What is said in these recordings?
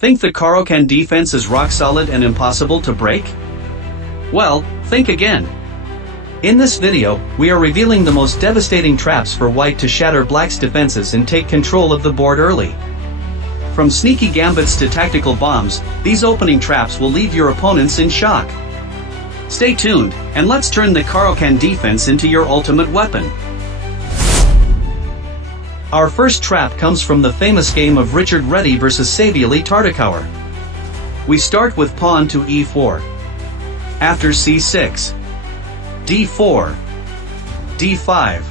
Think the Caro-Kann defense is rock solid and impossible to break? Well, think again. In this video, we are revealing the most devastating traps for white to shatter black's defenses and take control of the board early. From sneaky gambits to tactical bombs, these opening traps will leave your opponents in shock. Stay tuned, and let's turn the Caro-Kann defense into your ultimate weapon. Our first trap comes from the famous game of Richard Reddy vs Savioli Tartakower. We start with pawn to e4. After c6, d4, d5.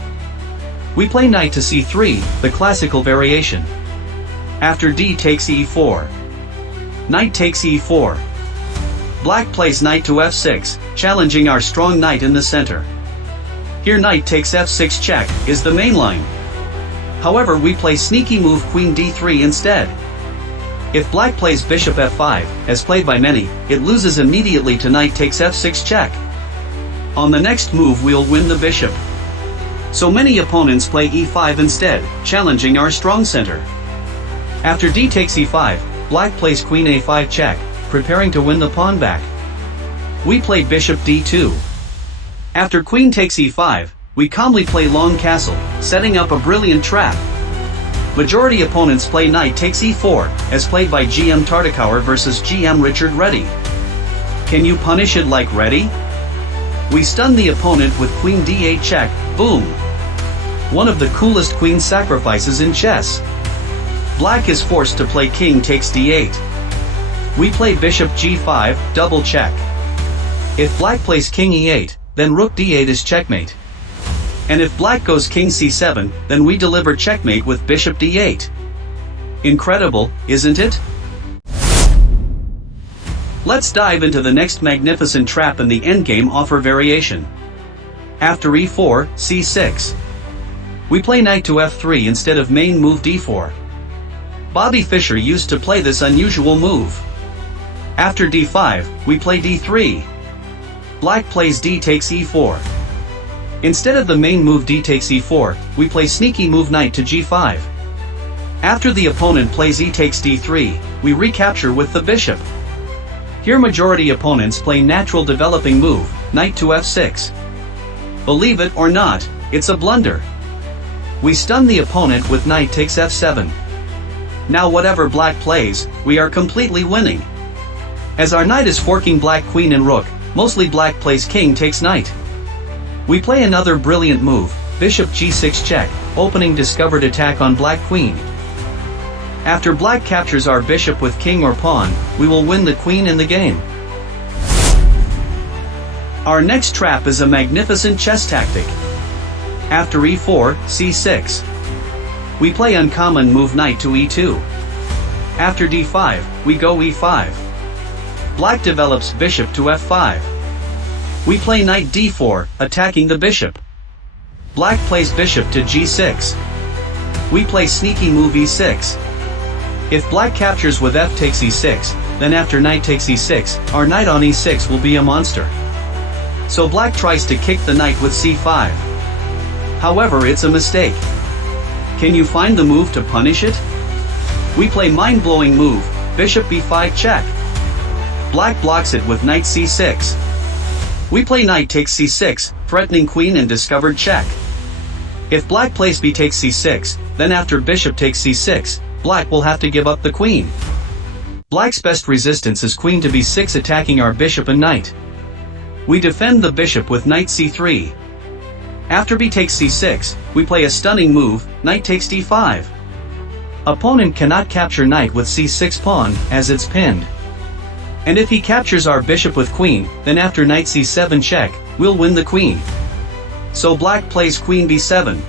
We play knight to c3, the classical variation. After d takes e4, knight takes e4. Black plays knight to f6, challenging our strong knight in the center. Here knight takes f6 check is the main line. However, we play sneaky move queen d3 instead. If black plays bishop f5, as played by many, it loses immediately to knight takes f6 check. On the next move we'll win the bishop. So many opponents play e5 instead, challenging our strong center. After d takes e5, black plays queen a5 check, preparing to win the pawn back. We play bishop d2. After queen takes e5, we calmly play long castle, setting up a brilliant trap. Majority opponents play knight takes e4, as played by GM Tartakower vs GM Richard Reddy. Can you punish it like Reddy? We stun the opponent with queen d8 check, boom! One of the coolest queen sacrifices in chess. Black is forced to play king takes d8. We play bishop g5, double check. If black plays king e8, then rook d8 is checkmate. And if black goes king c7, then we deliver checkmate with bishop d8. Incredible, isn't it? Let's dive into the next magnificent trap in the endgame offer variation. After e4, c6. We play knight to f3 instead of main move d4. Bobby Fischer used to play this unusual move. After d5, we play d3. Black plays d takes e4. Instead of the main move d takes e4, we play sneaky move knight to g5. After the opponent plays e takes d3, we recapture with the bishop. Here majority opponents play natural developing move, knight to f6. Believe it or not, it's a blunder. We stun the opponent with knight takes f7. Now whatever black plays, we are completely winning. As our knight is forking black queen and rook, mostly black plays king takes knight. We play another brilliant move, bishop g6 check, opening discovered attack on black queen. After black captures our bishop with king or pawn, we will win the queen in the game. Our next trap is a magnificent chess tactic. After e4, c6. We play uncommon move knight to e2. After d5, we go e5. Black develops bishop to f5. We play knight d4, attacking the bishop. Black plays bishop to g6. We play sneaky move e6. If black captures with f takes e6, then after knight takes e6, our knight on e6 will be a monster. So black tries to kick the knight with c5. However, it's a mistake. Can you find the move to punish it? We play mind-blowing move, bishop b5 check. Black blocks it with knight c6. We play knight takes c6, threatening queen and discovered check. If black plays b takes c6, then after bishop takes c6, black will have to give up the queen. Black's best resistance is queen to b6 attacking our bishop and knight. We defend the bishop with knight c3. After b takes c6, we play a stunning move, knight takes d5. Opponent cannot capture knight with c6 pawn, as it's pinned. And if he captures our bishop with queen, then after knight c7 check, we'll win the queen. So black plays queen b7.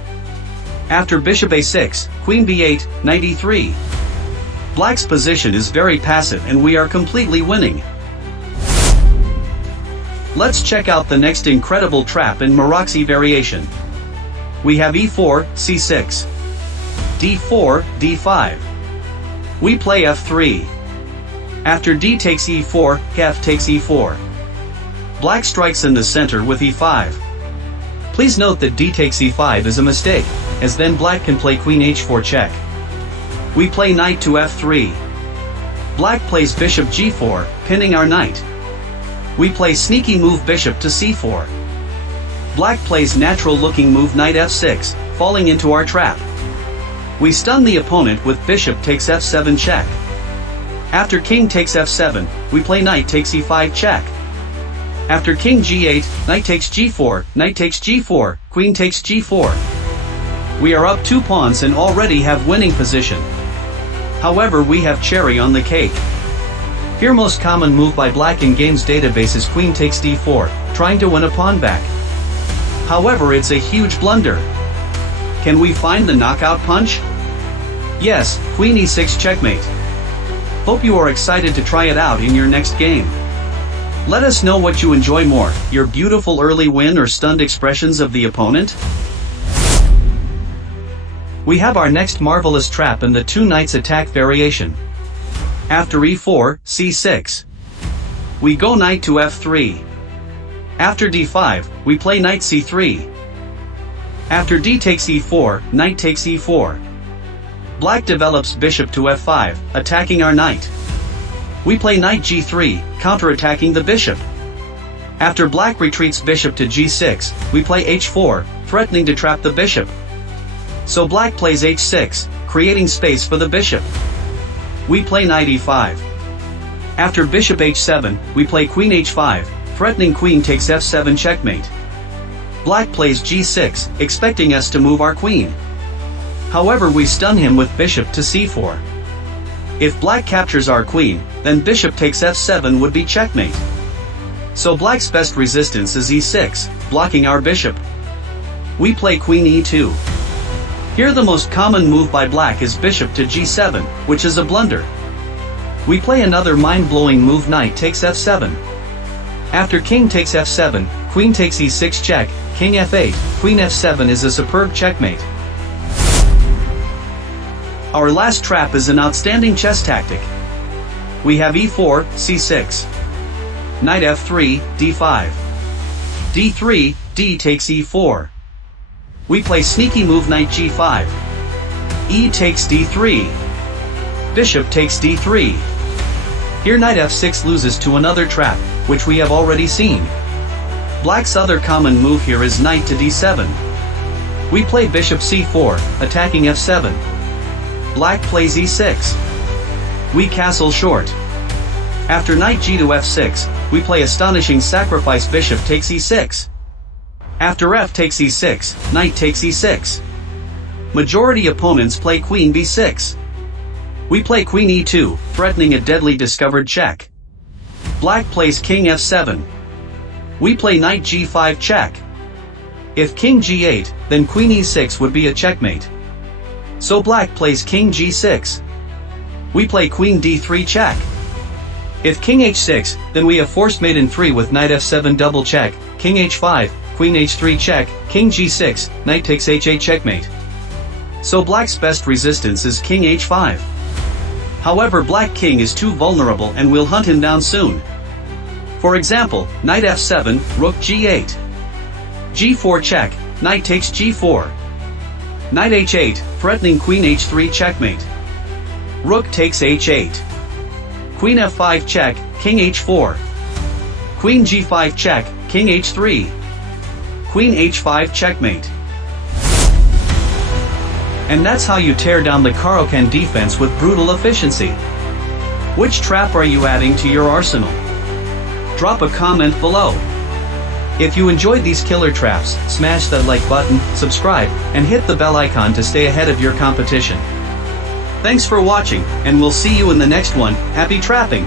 After bishop a6, queen b8, knight e3. Black's position is very passive and we are completely winning. Let's check out the next incredible trap in Maroczy variation. We have e4, c6. d4, d5. We play f3. After d takes e4, f takes e4. Black strikes in the center with e5. Please note that d takes e5 is a mistake, as then black can play queen h4 check. We play knight to f3. Black plays bishop g4, pinning our knight. We play sneaky move bishop to c4. Black plays natural-looking move knight f6, falling into our trap. We stun the opponent with bishop takes f7 check. After king takes f7, we play knight takes e5 check. After king g8, knight takes g4, knight takes g4, queen takes g4. We are up 2 pawns and already have winning position. However, we have cherry on the cake. Here most common move by black in games database is queen takes d4, trying to win a pawn back. However, it's a huge blunder. Can we find the knockout punch? Yes, queen e6 checkmate. Hope you are excited to try it out in your next game. Let us know what you enjoy more, your beautiful early win or stunned expressions of the opponent. We have our next marvelous trap in the 2 knights attack variation. After e4, c6. We go knight to f3. After d5, we play knight c3. After d takes e4, knight takes e4. Black develops bishop to f5, attacking our knight. We play knight g3, counterattacking the bishop. After black retreats bishop to g6, we play h4, threatening to trap the bishop. So black plays h6, creating space for the bishop. We play knight e5. After bishop h7, we play queen h5, threatening queen takes f7 checkmate. Black plays g6, expecting us to move our queen. However, we stun him with bishop to c4. If black captures our queen, then bishop takes f7 would be checkmate. So black's best resistance is e6, blocking our bishop. We play queen e2. Here the most common move by black is bishop to g7, which is a blunder. We play another mind-blowing move knight takes f7. After king takes f7, queen takes e6 check, king f8, queen f7 is a superb checkmate. Our last trap is an outstanding chess tactic. We have e4, c6. Knight f3, d5. d3, d takes e4. We play sneaky move knight g5. E takes d3. Bishop takes d3. Here knight f6 loses to another trap, which we have already seen. Black's other common move here is knight to d7. We play bishop c4, attacking f7. Black plays e6. We castle short. After knight g to f6, we play astonishing sacrifice bishop takes e6. After f takes e6, knight takes e6. Majority opponents play queen b6. We play queen e2, threatening a deadly discovered check. Black plays king f7. We play knight g5 check. If king g8, then queen e6 would be a checkmate. So black plays king g6. We play queen d3 check. If king h6, then we have forced mate in 3 with knight f7 double check, king h5, queen h3 check, king g6, knight takes h8 checkmate. So black's best resistance is king h5. However, black king is too vulnerable and we'll hunt him down soon. For example, knight f7, rook g8. g4 check, knight takes g4. Knight h8, threatening queen h3 checkmate. Rook takes h8. Queen f5 check, king h4. Queen g5 check, king h3. Queen h5 checkmate. And that's how you tear down the Caro-Kann defense with brutal efficiency. Which trap are you adding to your arsenal? Drop a comment below. If you enjoyed these killer traps, smash that like button, subscribe, and hit the bell icon to stay ahead of your competition. Thanks for watching, and we'll see you in the next one. Happy trapping!